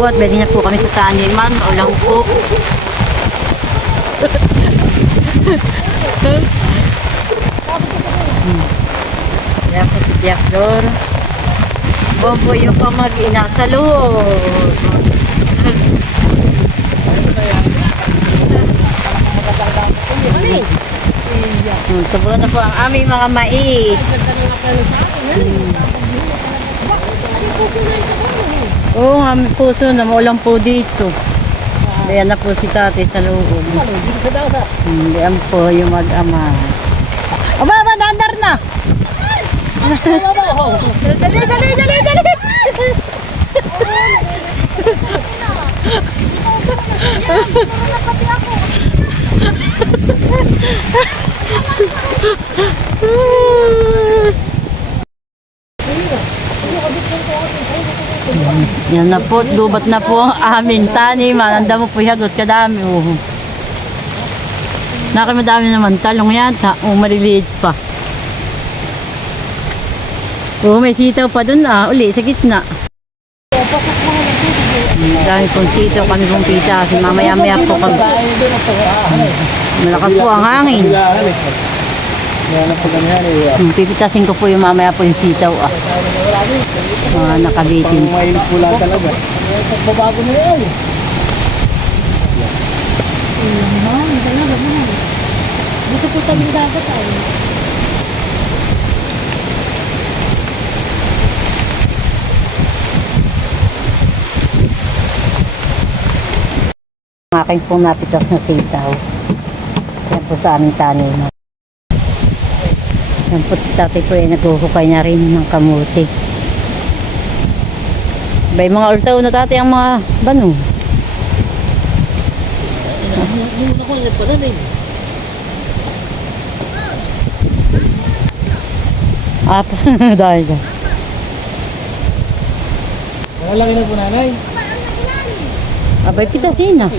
po at pwede na po kami sa taniman. Ulang po. Ayan po si Tia Flor. Buwan po yung pamag-ina sa loob. Tubo na po ang aming mga mais. Oo, ang aming puso na maulang po dito. Ayan na po si tatay sa loob. Ayan po yung mag-ama. Aba, nandar na! Dali, dali, dali, dali! Yan na po, dubat na po ang aming taniman. Ang damo po hiyagot, kadami. Nakamadami naman talong yata. Maliliit pa. May sitaw pa dun uli sa gitna. Dahil pong sitaw kami pong pita kasi mamaya-maya po kami. Malakas po ang hangin. Pipitasin ko po yung mamaya po yung sitaw mga nakabitin. Mainit pula talaga. Pagbabago na yan. Dito po tabing dagat ay. Aking pong napitas na sitaw. Yan po sa aming tanim. Yan po si tatay po naghuhukay na rin ng kamuti. Bay mga ultaw na tatay ang mga bano. Yung ako na pala din. Dahil dyan. Malaki na po nanay. Abay, pitasin na.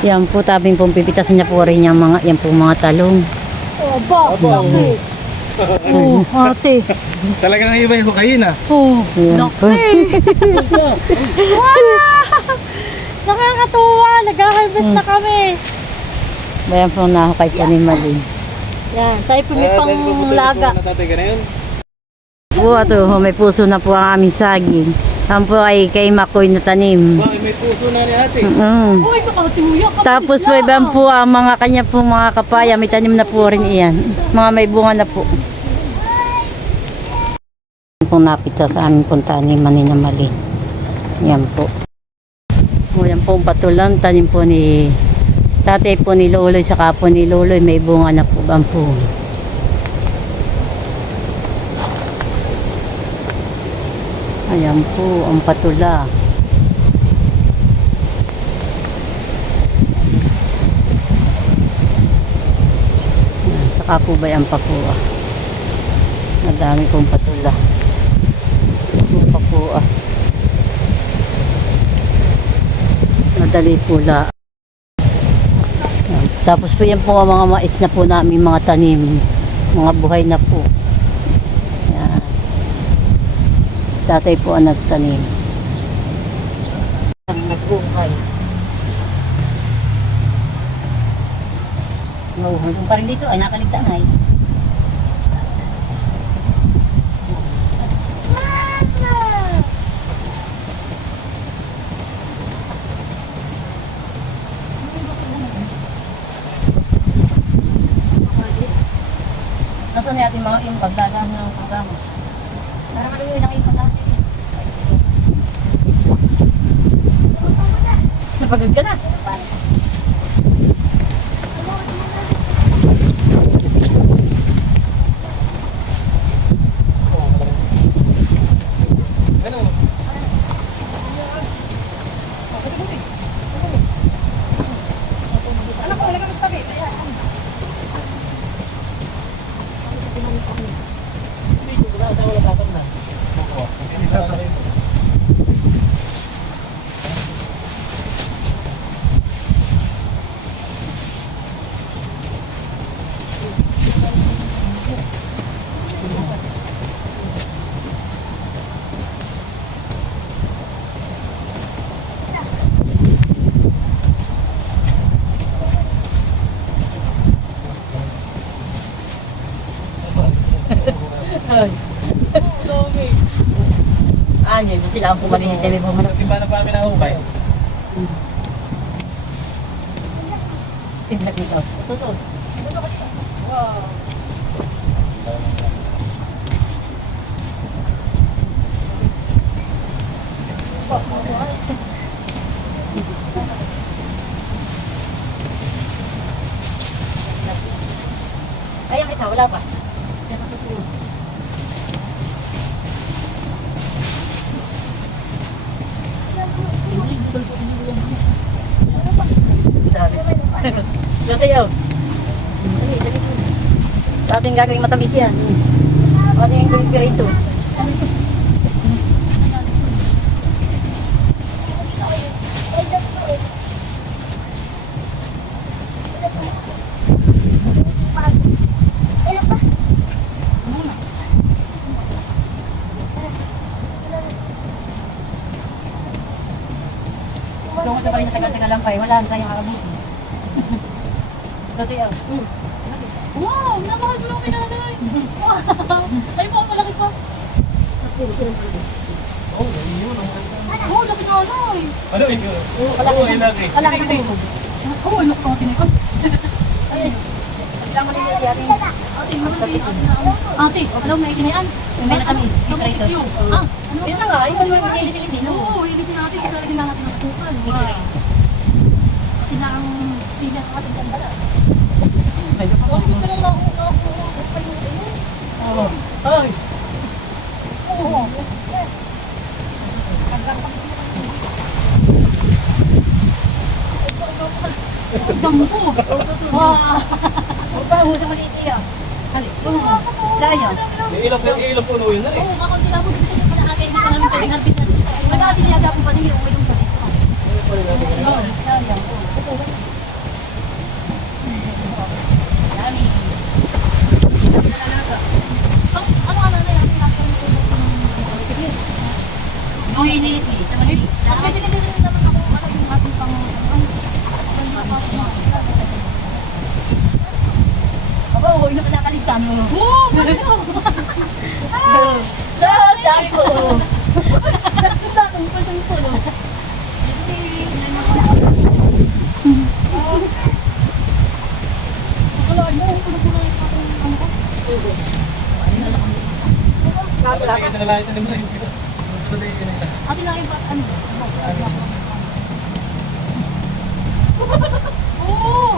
Yan po, tabing pong pipitasin niya po rin yung mga, yan po mga talong. Aba, ate. Talagang iba yung hukayin Yan po. Nakakatuwa, nag-harvest na kami. Bayan po nahukay po ni Malin. Yan, tayo po may panglaga. Po, ato, may puso na po ang aming saging. Ang po ay kay Makoy na tanim. May puso na ni ate. Uy, makakatimuya ka. Tapos po ibang po ang mga kanya po mga kapaya, may tanim na po rin iyan. Mga may bunga na po. Pong napita sa aming pong taniman ni Malin. Yan po. O, yan po ang patulan, tanim po ni tatay po ni Loloy, saka po ni Loloy, may bunga na po bang po. Ayan po ang patula. Ayan, saka po ba yan pa po Madami pong patula. Ito pa po Madali pula. Tapos po yan po ang mga mais na po namin mga tanim. Mga buhay na po. Yan. Si tatay po ang nagtanim. Ang nagbuhay. Nahuhulong pa rin dito. Ay, nakaligtaan ay. Nasaan natin mga yung pagdadaan ng programa? Para maluwi na kayo natin. Napagod ka na? Yun sila ang pumalit kami po. Timba na pa kami nahukay. Tingnan dito. Totoo. Wow. Ay, ang isa, wala pa. Dati yun. Ating gagawing matamis yan. Ating gagawing pirito. Gusto ko ito pa rin sa tagal-tagal lang pa eh. Wala na tayong akabuti. Dati yun. Wow, napaka-malaki na nanay. Wow. Ay, mukhang malaki pa. Oh, laki na nanay. Ano yun? Wala Oo, yun lagi. Wala ka na. Oh, ano ka tinipad? Ay, lang mo nila yari. Ate, alam mo may kinayan? May natamis. May tissue. Ah, ano Yun na nga, yun yung nilisi-lisi. Oo, ilisin natin kasi talagang natin ang sukan. Kinang tigas natin dyan pala. Oh, hindi pa lang Ay! Oo. Dampo. Wow. Huwag pa, huwag na maliit yan. Hali, sayang. Yung ilog puno yun na eh. Oo, makaunti lang po dito sa kalahati. Hindi ka namin pwedeng harbisan. Mag-aatin niya po pa rin yung umayong pa dito. Oo, sayang. Dami. Ano ka na yan? Yung inilisi, sa maliit. Mas medyo nagdilin naman ako ano yung ating pang... Aba, huwag na pinakaligtan mo. Oo, ganito. Dami ko. Kapag tingin na lang ito naman yun. Sunod na yun. Atin na yung ano? Oo!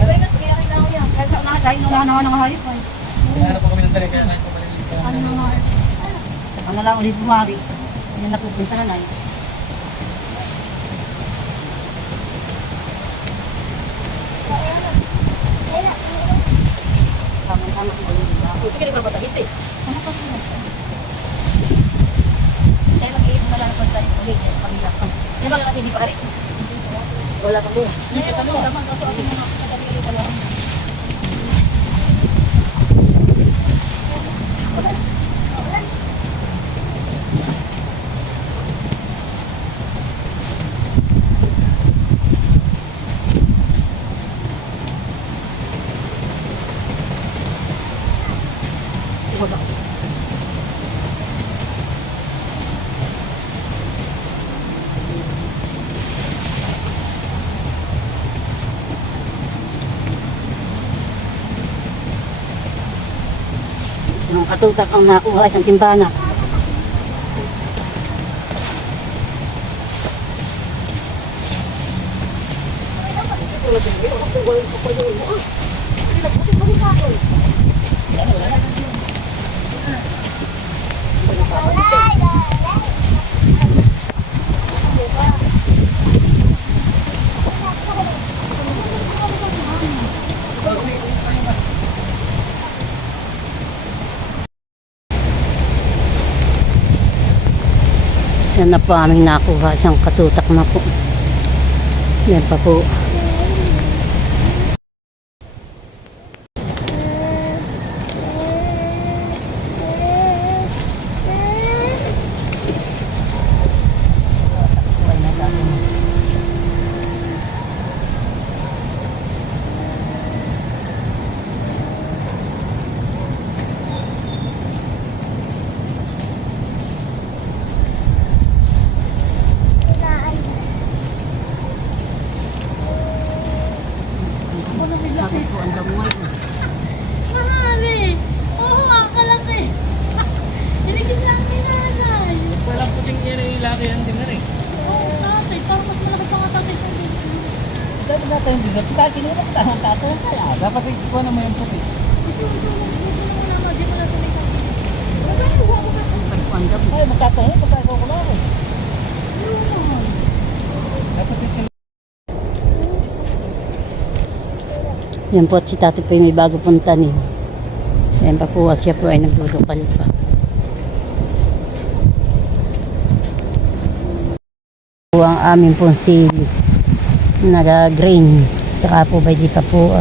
Kaya kailangan ko yan. Kaya sa unahan, dahil nung ano ng hayop. Kaya pa kami ng tali, kaya kahit pa malilit ka. Ano na nga? Saka na lang ulit bumari. Yan napupunta na ay. Tama-tama ko ulit. Ito kaya nagpapatahit eh. Ano pa sila? Kaya mag-iip na lang pag tayo ulit. Pag-ilak ka. Di ba kasi di pa rin? Wala pa mo. Hindi ka mo. Tama, kaso ako muna. Kadali ka lang. Wala. Isang katutak ang nakuha isang timbana. Yan na po aming nakuha, isang katutak na po. Yan pa po. natin din. Dahil kinunok tayo ang tato. Dapat ikuha naman yung puti. Ay, magtatahin. Magtatahin ko lang. Dapat ito. Yan po at si Tati po ay may bago pong tanim. Yan pa po siya po ay nagdudukal pa. Po ang aming pong sili. Naga-green. Saka po ba di pa po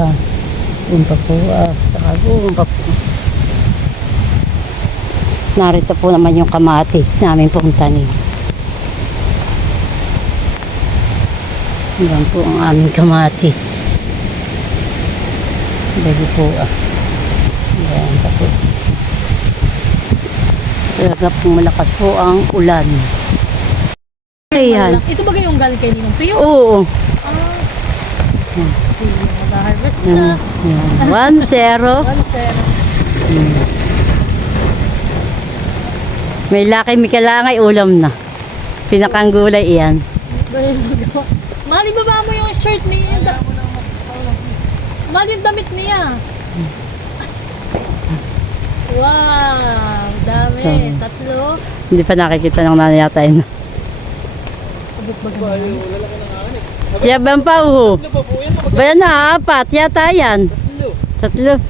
saka po. Narito po naman yung kamatis namin pong tanim. Yan po ang aming kamatis. Bago po Yan pa po. Talaga pong malakas po ang ulan. Ayan. Ito ba yung galing kay Ninong Pio? Oo. Mag-harvest Yan. na. 1-0. 1-0. May laki, may kalangay, ulam na. Pinakang gulay iyan. Mali, baba mo yung shirt niya. Mali yung damit niya. Wow, dami. Tatlo. Hindi pa nakikita ng nanay yata yun. Siya ba ang pauho? Ba yan na, 4 yata yan. 3.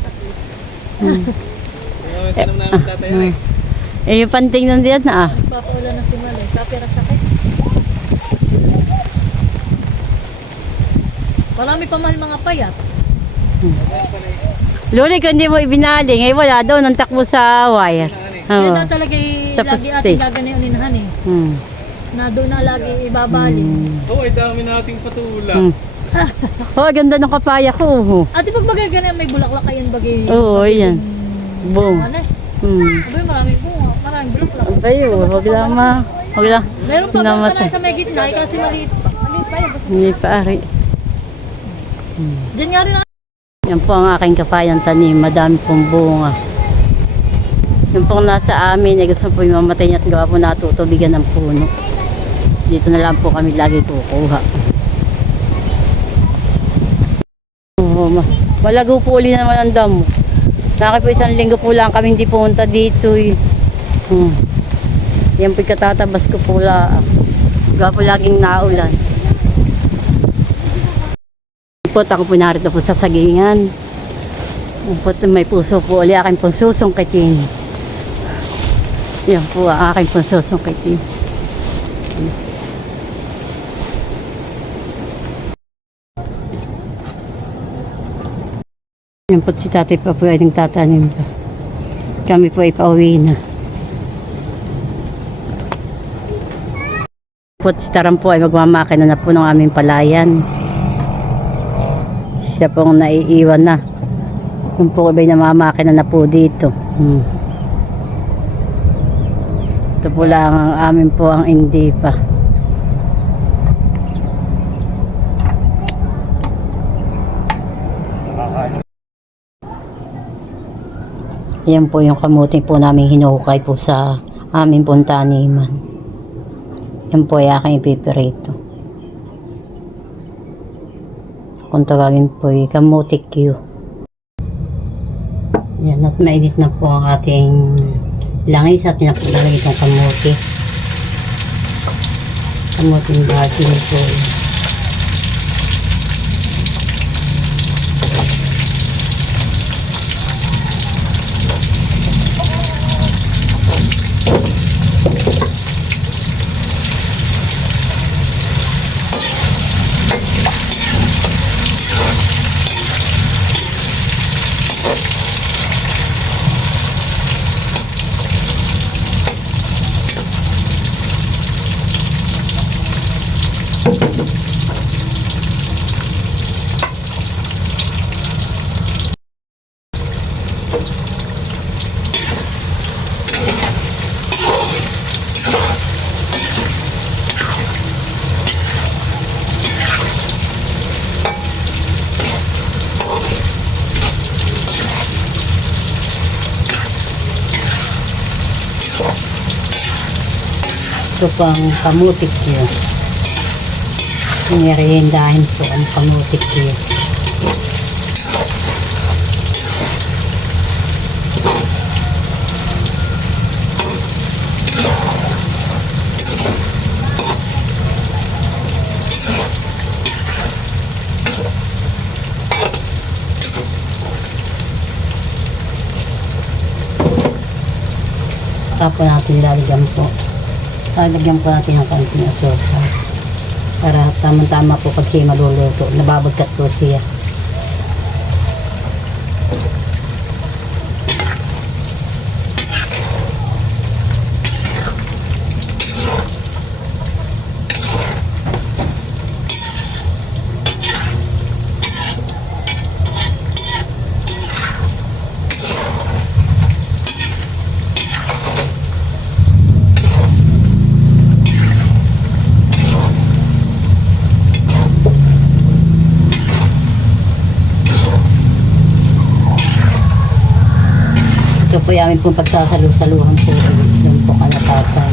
Eh, yung panting nun diyan na Papaulan na si Mali. Kapira sakit. Marami pa mahal mga payat. Luli, kung hindi mo ibinaling, ay wala daw, nang takbo sa wire. Yan na talaga Sa lagi poste. ating gagani uninahan eh. Na doon na lagi ibabalin. Oo, ay dami nating patula. Oh, ganda ng kapaya ko. Ate, pag bagay ganyan, may bulaklak kayo bagay. Oo, yan. Boom. Ano eh? Abay, maraming bunga. Maraming bulaklak. Abayo, wag lang wag lang. Meron pa ba Namatay. na sa may gitna? Kasi maliit pa. Maliit pa yun. Hindi pa ari. Diyan nga rin ang... Yan po ang aking kapayang tanim. Madami pong bunga. Yung pong nasa amin, ay gusto po yung mamatay niya at gawa po natutubigan ng puno. Dito na lang po kami lagi kukuha. Malago po uli naman ang damo. Nakaki po 1 linggo po lang kami hindi pumunta dito. Yan po katatabas ko po lang. Gawa po laging naulan. Po, ako po narito po sa sagingan. Po, may puso po uli aking pong susungkitin. Yan po ang aking pong susungkitin. Yan po si tatay pa po ay nagtatanim pa. Kami po ay pauwi na. Po si Taram po ay magmamakina na po ng aming palayan. Siya pong naiiwan na. Kung po ba'y namamakina na po dito. Ito po lang ang amin po ang hindi pa. Yan po yung kamuting po namin hinukay po sa aming pong taniman. Yan po ay aking ipipirito. Kung tawagin po ay kamuti Q. Yan, at mainit na po ang ating langis at pinapaglalagay itong kamuti. Kamuting dating po. Ito pang kamutik yun. Nirihindahin po ang kamutik niya. Saka po natin lalagyan po. Lalagyan po natin ng kaunting asukal. Para tamang-tama po pag siya maluluto. Nababagkat po siya. Ito po yung aming pong pagsasalu-saluhan po. Yung po kalapatan.